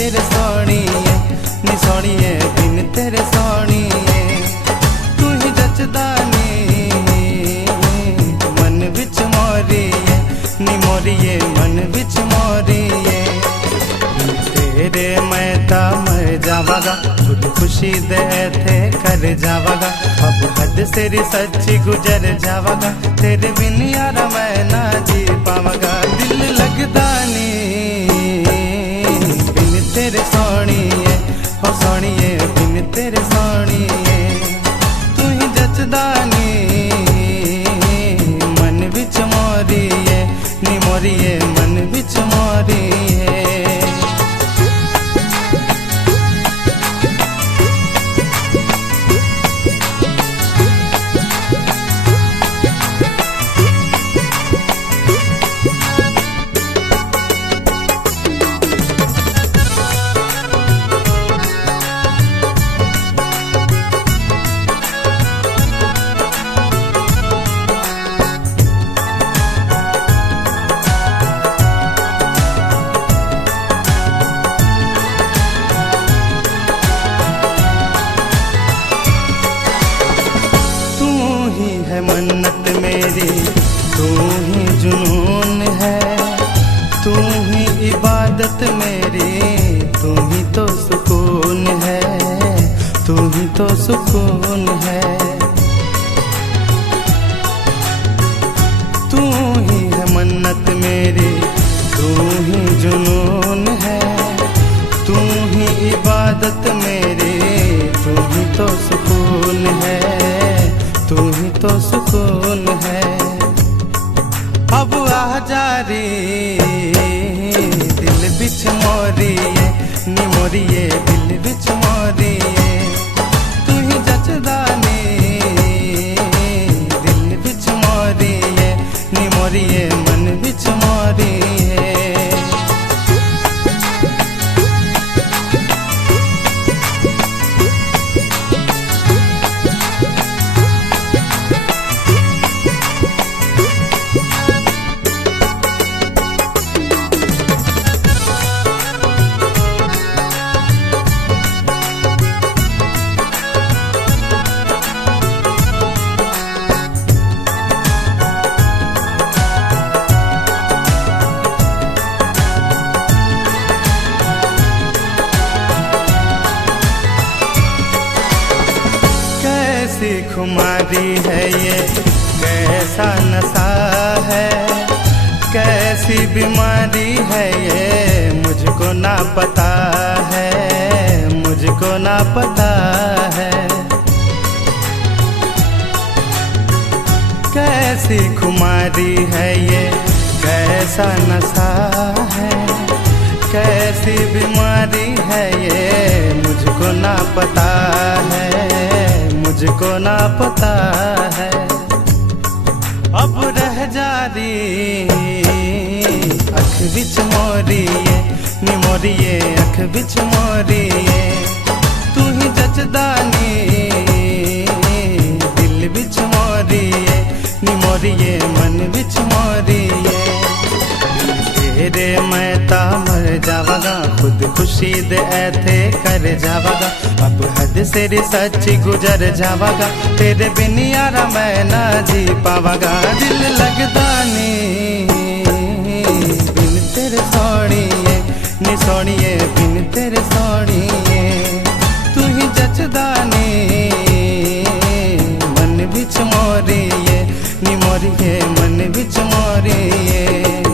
तेरे सोहणीए नी सोहणीए बिन तेरे सोहणीए तू ही जचदा नी मन विच मोरीए नी मोरीए मन विच मोरीए तेरे मैं ता मर जावागा खुद खुशी दे थे कर जावागा अब हद तेरी सच्ची गुजर जावागा तेरे बिन यारा मैं ना जी पावागा दिल लगदा नी तेरे सोहणीए हो सोहणीए बिन तेरे सोहणीए तू ही जचदा नी मन विच मोरीए नी मोरीए मन विच मोरीए मन्नत मेरी तू ही जुनून है तू ही इबादत मेरी तू ही तो सुकून है तू ही तो सुकून है तू ही है मन्नत मेरी तू ही जुनून है तू ही इबादत मेरी तू ही तो सुकून है तू ही तो सुकून है अब आ जा रे दिल बिच मोरीए नी मोरीए दिल बिच मोरीए तू ही जचदा नी दिल बिच मोरीए नी मोरीए मन बिच मोरीए खुमारी है ये कैसा नशा है कैसी बीमारी है ये मुझको ना पता है मुझको ना पता है कैसी खुमारी है ये कैसा नशा है कैसी बीमारी है ये मुझको ना पता है मुझको ना पता है अब रह जा री अख बिच मोरीए नी मोरीए अख बिच मोरीए तू ही जचदा नी दिल बिच मोरीए नी मोरीए मन बिच मोरीए तेरे मैं ता मर जावागा खुद खुशी दे ऐथे कर जावागा अब हद तेरी सच्ची गुजर जावागा तेरे बिन यारा मैं ना जी पावागा दिल लगदा नी बिन तेरे सोहणीए नी सोहणीए बिन तेरे सोहणीए तू ही जचदा नी मन बिच मोरीए नी मोरीए मन बिच मोरीए।